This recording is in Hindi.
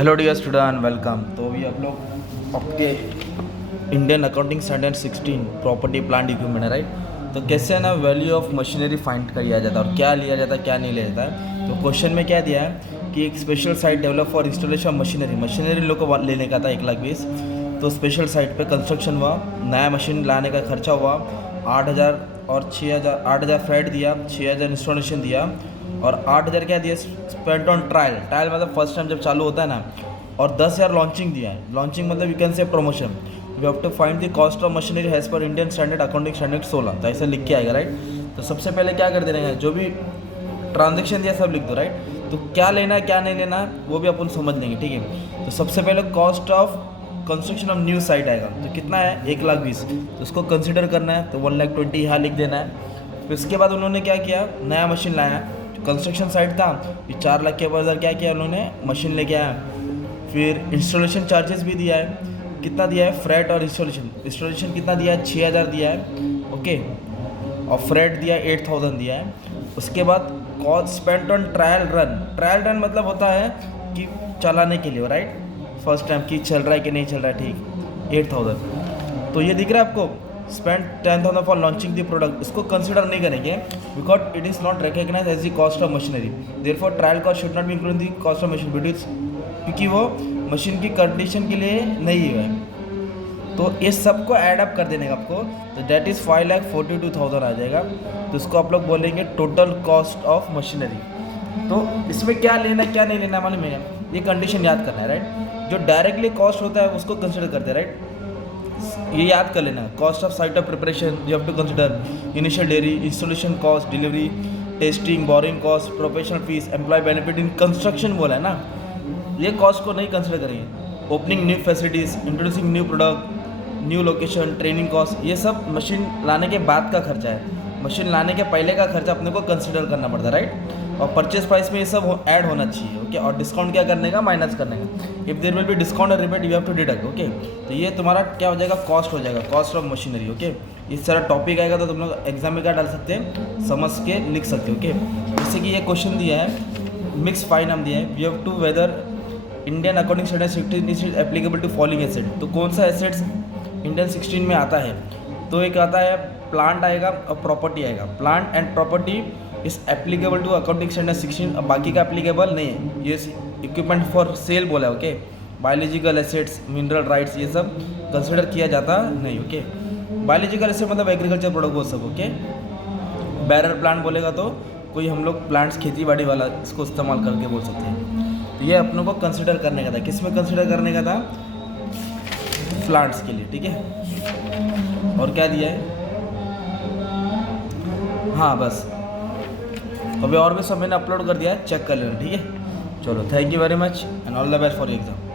Hello dear student, welcome. तो अभी आप लोग आपके Indian accounting standard 16 property plant equipment है, राइट। तो कैसे है ना वैल्यू ऑफ मशीनरी फाइंड किया जाता है और क्या लिया जाता है क्या नहीं लिया जाता है। तो क्वेश्चन में क्या दिया है कि एक special site develop for installation machinery लोग को लेने का था 1,20,000। तो स्पेशल साइट पे कंस्ट्रक्शन हुआ, नया मशीन लाने का खर्चा हुआ 8,000 और 6,000। 8,000 फ्लैट दिया, 6,000 इंस्टॉलेशन दिया और 8,000 क्या दिया स्पेंट ऑन ट्रायल मतलब फर्स्ट टाइम जब चालू होता है ना। और 10,000 लॉन्चिंग दिया है। लॉन्चिंग मतलब you can say promotion. You have to find the cost of machinery has per Indian standard accounting standard 16। तो ऐसे लिख के आएगा, राइट। तो सबसे पहले क्या कर देना है, जो भी ट्रांजेक्शन दिया सब लिख दो, राइट। तो क्या लेना है क्या नहीं लेना है वो भी अपन समझ लेंगे, ठीक है। तो सबसे पहले cost of construction of new site आएगा, तो कितना है 1,20,000। तो उसको कंसिडर करना है, तो 1,20,000 यहाँ लिख देना है। फिर उसके बाद उन्होंने क्या किया, नया मशीन लाया। कंस्ट्रक्शन साइट था, फिर 4,00,000 के बाद क्या किया उन्होंने, मशीन लेके आया। फिर इंस्टॉलेशन चार्जेस भी दिया है, कितना दिया है फ्रेट और इंस्टॉलेशन कितना दिया है 6,000 दिया है, ओके। और फ्रेट दिया 8,000 दिया है। उसके बाद cost spent on trial run मतलब होता है कि चलाने के लिए, राइट। फर्स्ट टाइम कि चल रहा है कि नहीं चल रहा है, ठीक, 8,000। तो ये दिख रहा है आपको, spend 10,000 for launching the product. इसको कंसिडर नहीं करेंगे because it is not recognize as the cost of machinery. Therefore trial cost should not be include the cost of machine क्योंकि वो मशीन की कंडीशन के लिए नहीं है। तो ये सबको ऐड अप कर देने का आपको, तो दैट इज़ 5,42,000 आ जाएगा। तो इसको आप लोग बोलेंगे टोटल कॉस्ट ऑफ मशीनरी। तो इसमें क्या लेना क्या नहीं लेना मालूम है, ये कंडीशन याद करना है, राइट। जो डायरेक्टली कॉस्ट होता है उसको कंसिडर करते हैं, राइट। ये याद कर लेना, cost of site of preparation you have to consider, initial dairy, installation cost, delivery, testing, boring cost, professional fees, employ benefit in construction बोला है ना, ये कॉस्ट को नहीं कंसिडर करेंगे। Opening new facilities, introducing new product, new location, training cost, ये सब मशीन लाने के बाद का खर्चा है। मशीन लाने के पहले का खर्चा अपने को कंसिडर करना पड़ता है, राइट। और परचेज प्राइस में ये सब ऐड होना चाहिए, ओके। और डिस्काउंट क्या करने का, माइनस करने का। If there will be discount और rebate you have to deduct, okay. तो ये तुम्हारा क्या हो जाएगा, कॉस्ट हो जाएगा, कॉस्ट ऑफ मशीनरी, ओके। इस तरह टॉपिक आएगा तो तुम लोग एग्जाम में क्या डाल सकते हैं, समझ के लिख सकते हो, ओके। जैसे कि ये क्वेश्चन दिया है, मिक्स फाइन हम दिए हैं, we have to whether Indian accounting standard 16 is applicable to following asset. तो कौन सा एसेट्स इंडियन 16 में आता है, तो एक आता है प्लांट आएगा और प्रॉपर्टी आएगा। Plant and property is applicable to accounting standard 16, अब बाकी का एप्लीकेबल नहीं है। ये इक्विपमेंट फॉर सेल बोला है, okay. Biological assets, mineral rights, ये सब कंसिडर किया जाता नहीं, ओके। बायोलॉजिकल एसेट मतलब एग्रीकल्चर प्रोडक्ट वो सब, ओके। बैरर प्लांट बोलेगा तो कोई हम लोग प्लांट्स खेती बाड़ी वाला इसको इस्तेमाल करके बोल सकते हैं। तो ये अपनों को कंसिडर करने का था, किस में कंसिडर करने का था, प्लांट्स के लिए, ठीक है। और क्या दिया है, हाँ बस अभी और भी सब मैंने अपलोड कर दिया है, चेक कर लेना, ठीक है। चलो, thank you very much and all the best for exam.